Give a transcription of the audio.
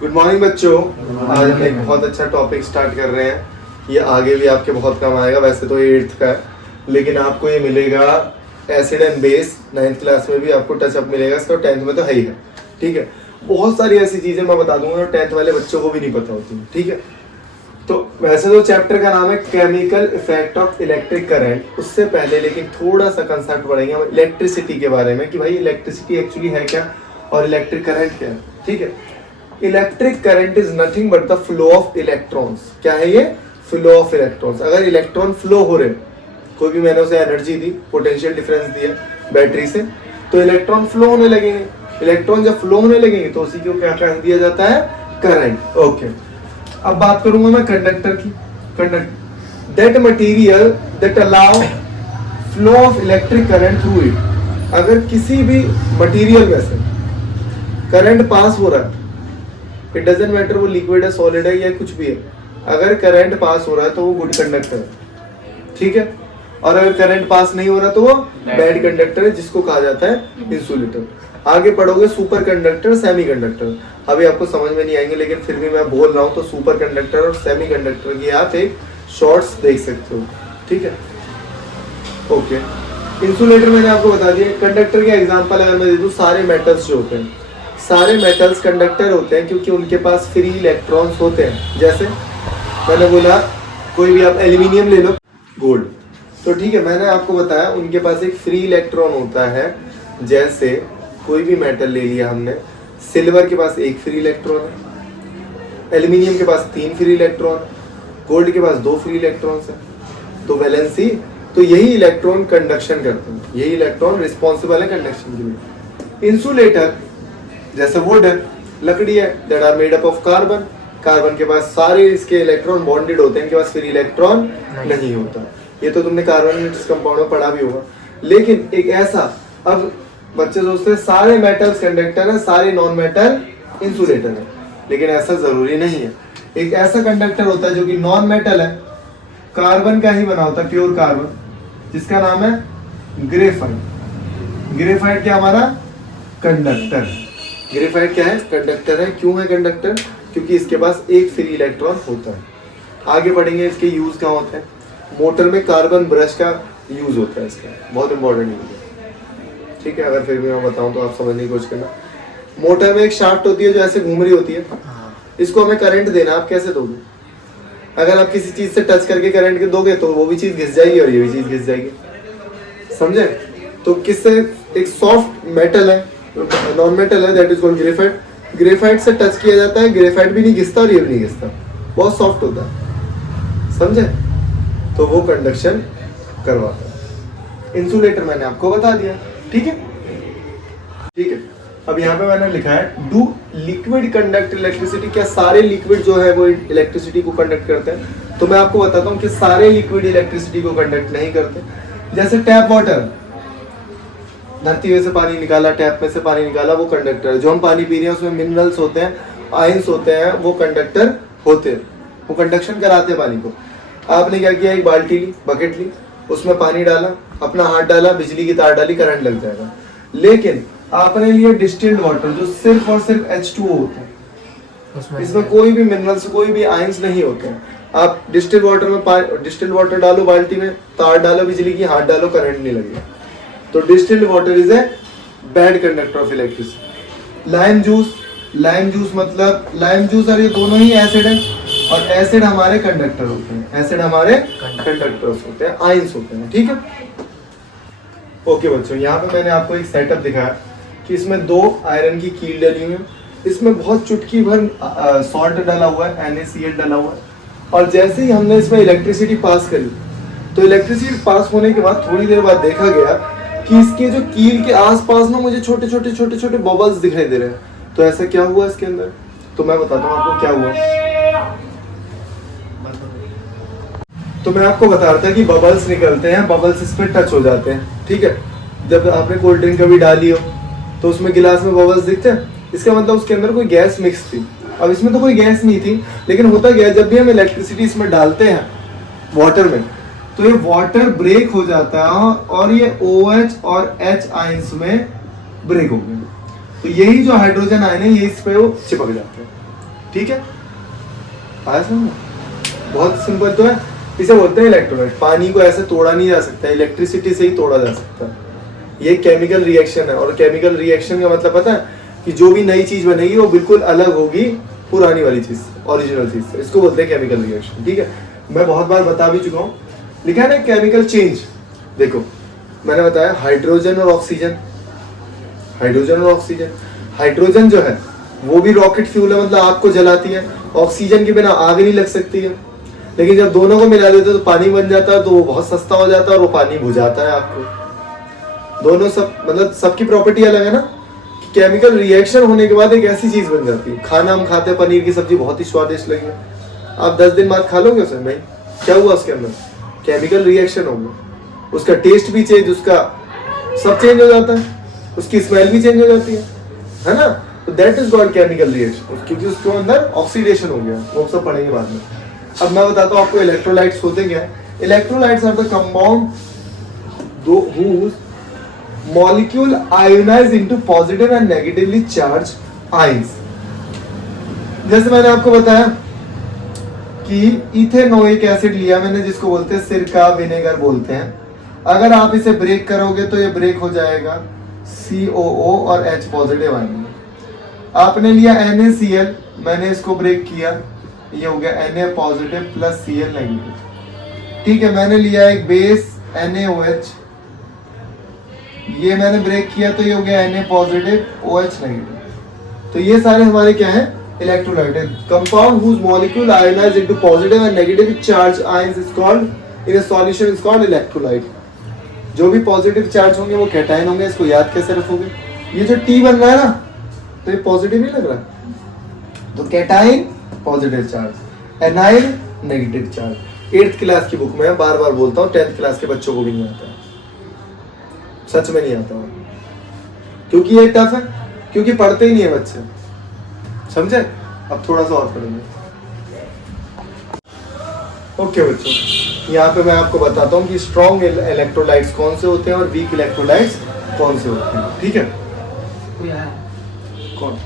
Good morning बच्चों। आज हम एक बहुत अच्छा टॉपिक स्टार्ट कर रहे हैं। ये आगे भी आपके बहुत काम आएगा। वैसे तो ये 8th का है, लेकिन आपको ये मिलेगा acid and base. 9th class में भी आपको टचअप मिलेगा इसका, 10th में तो है ही है। ठीक है, बहुत सारी ऐसी चीजें मैं बता दूंगा जो 10th वाले बच्चों को भी नहीं पता होती। ठीक है, तो वैसे तो चैप्टर का नाम है chemical effect of electric current. उससे पहले लेकिन थोड़ा सा कंसेप्ट पढ़ेंगे हम इलेक्ट्रिसिटी के बारे में कि भाई इलेक्ट्रिसिटी एक्चुअली है क्या और इलेक्ट्रिक करंट क्या है। ठीक है, electric current is nothing but the flow of electrons. क्या है ये? Flow of electrons. अगर इलेक्ट्रॉन फ्लो हो रहे, कोई भी मैंने उसे एनर्जी दी, पोटेंशियल डिफरेंस दिया बैटरी से, तो इलेक्ट्रॉन फ्लो होने लगेंगे। इलेक्ट्रॉन जब फ्लो होने लगेंगे तो उसी को क्या कह दिया जाता है? करंट। ओके, अब बात करूंगा मैं कंडक्टर की। Conductor that material that allow flow of electric current through it. अगर किसी भी मटेरियल में से करंट पास हो रहा है, इट डजंट मैटर वो लिक्विड है, सॉलिड है या कुछ भी है, अगर करंट पास हो रहा है तो वो गुड कंडक्टर है। ठीक है, और अगर करंट पास नहीं हो रहा तो वो बैड कंडक्टर है, जिसको कहा जाता है इंसुलेटर। आगे पढ़ोगे सुपर कंडक्टर, सेमी कंडक्टर। अभी आपको समझ में नहीं आएंगे, लेकिन फिर भी मैं बोल रहा हूँ तो सुपर कंडक्टर और सेमी कंडक्टर की आप एक शॉर्ट्स देख सकते हो। ठीक है, ओके। इंसुलेटर मैंने आपको बता दिया। कंडक्टर के एग्जांपल अगर मैं दे दूं, सारे मेटल्स जो होते हैं, सारे मेटल्स कंडक्टर होते हैं क्योंकि उनके पास फ्री इलेक्ट्रॉन्स होते हैं। जैसे मैंने बोला कोई भी आप एल्यूमिनियम ले लो, गोल्ड, तो ठीक है, मैंने आपको बताया उनके पास एक फ्री इलेक्ट्रॉन होता है। जैसे कोई भी मेटल ले लिया हमने, सिल्वर के पास एक फ्री इलेक्ट्रॉन है, एल्यूमिनियम के पास 3 फ्री इलेक्ट्रॉन, गोल्ड के पास 2 फ्री इलेक्ट्रॉन्स है। तो वैलेंसी, तो यही इलेक्ट्रॉन कंडक्शन करते हैं, यही इलेक्ट्रॉन रिस्पॉन्सिबल है कंडक्शन के लिए। इंसुलेटर जैसे वुड है, लकड़ी है, that are made up of carbon. Carbon के पास सारे इसके इलेक्ट्रॉन बॉन्डेड होते हैं, इनके पास फ्री इलेक्ट्रॉन नहीं होता। ये तो तुमने कार्बन कंपाउंड में पढ़ा भी होगा। लेकिन एक ऐसा, अब बच्चे सोचते हैं सारे मेटल्स कंडक्टर है, सारे नॉन मेटल इंसुलेटर है, लेकिन ऐसा जरूरी नहीं है। एक ऐसा कंडक्टर होता है जो कि नॉन मेटल है, कार्बन का ही बना होता है, प्योर कार्बन, जिसका नाम है ग्रेफाइट। ग्रेफाइट क्या हमारा कंडक्टर है। ग्रेफाइट क्या है? कंडक्टर है। क्यों है कंडक्टर? क्योंकि इसके पास एक फ्री इलेक्ट्रॉन होता है। आगे बढ़ेंगे, इसके यूज कहाँ होते हैं। मोटर में कार्बन ब्रश का यूज होता है, इसका बहुत इंपॉर्टेंट यूज है। ठीक है, अगर फिर भी मैं बताऊं तो आप समझने की कोशिश करना। मोटर में एक शाफ्ट होती है जो ऐसे घूम रही होती है, इसको हमें करंट देना, आप कैसे दोगे? अगर आप किसी चीज से टच करके करंट दोगे तो वो भी चीज घिस जाएगी और ये भी चीज घिस जाएगी, समझे? तो किससे? एक सॉफ्ट मेटल है, नॉन मेटल है, that is called graphite. Graphite से टच किया जाता है, ग्रेफाइट भी नहीं घिसता और ये भी नहीं घिसता, बहुत सॉफ्ट होता है, समझे? तो वो कंडक्शन करवाता है। इंसुलेटर मैंने आपको बता दिया। ठीक है, ठीक है। अब यहाँ पे मैंने लिखा है डू लिक्विड कंडक्ट इलेक्ट्रिसिटी। क्या सारे लिक्विड जो है वो इलेक्ट्रिसिटी को कंडक्ट करते हैं? तो मैं आपको बताता हूँ कि सारे लिक्विड इलेक्ट्रिसिटी को कंडक्ट नहीं करते। जैसे टैप वाटर, धरती में से पानी निकाला, टैप में से पानी निकाला, वो कंडक्टर है। जो हम पानी पी रहे हैं उसमें मिनरल्स होते हैं, आयंस होते हैं, वो कंडक्टर होते हैं, वो कंडक्शन कराते हैं पानी को। आपने क्या किया, एक बाल्टी ली, बकेट ली, उसमें पानी डाला, अपना हाथ डाला, बिजली की तार डाली, करंट लग जाएगा। लेकिन आपने लिया डिस्टिल्ड वाटर जो सिर्फ और सिर्फ H2O होता है, इसमें कोई भी मिनरल्स, कोई भी आयंस नहीं होते हैं। आप डिस्टिल्ड वाटर में डिस्टिल्ड वाटर डालो बाल्टी में, तार डालो बिजली की, हाथ डालो, करंट नहीं लगेगा। तो distilled water is a bad conductor of electricity. Lime juice, lime juice मतलब लाइम जूस और ये दोनों ही एसिड है, और एसिड हमारे कंडक्टर होते हैं, एसिड हमारे कंडक्टर्स होते हैं, आयंस होते हैं। ठीक है, ओके बच्चों, यहाँ पे मैंने आपको एक सेटअप दिखाया कि इसमें 2 आयरन की कील डली हुई है, इसमें बहुत चुटकी भर सॉल्ट डाला हुआ है, NaCl डाला हुआ है, और जैसे ही हमने इसमें इलेक्ट्रिसिटी पास करी, तो इलेक्ट्रिसिटी पास होने के बाद थोड़ी देर बाद देखा गया कि इसके जो कील के आसपास ना मुझे छोटे छोटे बबल्स दिखाई दे रहे हैं। तो ऐसा क्या हुआ इसके अंदर? तो मैं बताता हूँ आपको क्या हुआ। तो मैं आपको बता रहा था कि बबल्स निकलते हैं, बबल्स इस पे टच हो जाते हैं। ठीक है, जब आपने कोल्ड ड्रिंक कभी डाली हो तो उसमें गिलास में बबल्स दिखते हैं, इसका मतलब उसके अंदर कोई गैस मिक्स थी। अब इसमें तो कोई गैस नहीं थी, लेकिन होता क्या है, जब भी हम इलेक्ट्रिसिटी इसमें डालते हैं वाटर में, तो ये वाटर ब्रेक हो जाता है और ये OH और H आयंस में ब्रेक हो गए। तो यही जो हाइड्रोजन आयन है ये इस पे वो चिपक जाते हैं। ठीक है, आया समझ? बहुत सिंपल तो है। इसे बोलते हैं इलेक्ट्रोलाइट। पानी को ऐसे तोड़ा नहीं जा सकता, इलेक्ट्रिसिटी से ही तोड़ा जा सकता है। ये केमिकल रिएक्शन है, और केमिकल रिएक्शन का मतलब पता है कि जो भी नई चीज बनेगी वो बिल्कुल अलग होगी पुरानी वाली चीज से, ओरिजिनल चीज से। इसको बोलते हैं केमिकल रिएक्शन। ठीक है, मैं बहुत बार बता भी चुका हूँ। लिखा है ना केमिकल चेंज। देखो मैंने बताया हाइड्रोजन और ऑक्सीजन, हाइड्रोजन और ऑक्सीजन। हाइड्रोजन जो है वो भी रॉकेट फ्यूल है, मतलब आग को जलाती है। ऑक्सीजन के बिना आग नहीं लग सकती है, लेकिन जब दोनों को मिला देते हैं तो पानी बन जाता है, तो वो बहुत सस्ता हो जाता है और वो पानी बुझाता है आग को। दोनों सब मतलब सबकी प्रॉपर्टी अलग है ना। केमिकल रिएक्शन होने के बाद एक ऐसी चीज बन जाती है। खाना हम खाते हैं, पनीर की सब्जी बहुत ही स्वादिष्ट लगी, आप 10 दिन बाद खा लोगे उसे, नहीं क्या हुआ उसके अंदर, केमिकल रिएक्शन हो गया। उसका टेस्ट भी चेंज, उसका सब चेंज हो जाता है, उसकी स्मेल भी चेंज हो जाती है ना। तो that is called chemical reaction, क्योंकि उसके अंदर ऑक्सीडेशन हो गया। वो सब पढ़ेंगे बाद में। अब मैं बताता हूँ आपको इलेक्ट्रोलाइट्स होते क्या है। Electrolytes are the compound whose molecule ionize into positive and negatively charged ions। जैसे मैंने आपको बताया कि इथेनोइक एसिड लिया मैंने, जिसको बोलते हैं सिरका विनेगर बोलते हैं। अगर आप इसे ब्रेक करोगे तो ये ब्रेक हो जाएगा COO और H पॉजिटिव आएंगे। आपने लिया NaCl, मैंने इसको ब्रेक किया, ये हो गया Na positive plus Cl negative. ठीक है, मैंने लिया एक बेस NaOH, ये मैंने ब्रेक किया तो ये हो गया Na पॉजिटिव OH नेगेटिव। तो ये सारे हमारे क्या हैं, इलेक्ट्रोलाइट है। Compound whose molecule ionize into positive and negative charge ions is called in a solution is called electrolyte। जो भी पॉजिटिव चार्ज होंगे वो कैटायन होंगे। इसको याद कैसे रखोगे, ये जो T बन रहा है ना, तो ये पॉजिटिव नहीं लग रहा, तो cation positive charge, A9 negative charge. 8th class की बुक में बार बार बोलता हूँ, 10th क्लास के बच्चों को भी नहीं आता है, सच में नहीं आता है। क्योंकि ये टफ है, क्योंकि पढ़ते ही नहीं है बच्चे, समझे। अब थोड़ा सा और पढ़ेंगे। ओके बच्चों, यहाँ पे मैं आपको बताता हूँ कि स्ट्रॉन्ग इलेक्ट्रोलाइट्स कौन से होते हैं और वीक इलेक्ट्रोलाइट्स कौन से होते हैं। ठीक है, कौन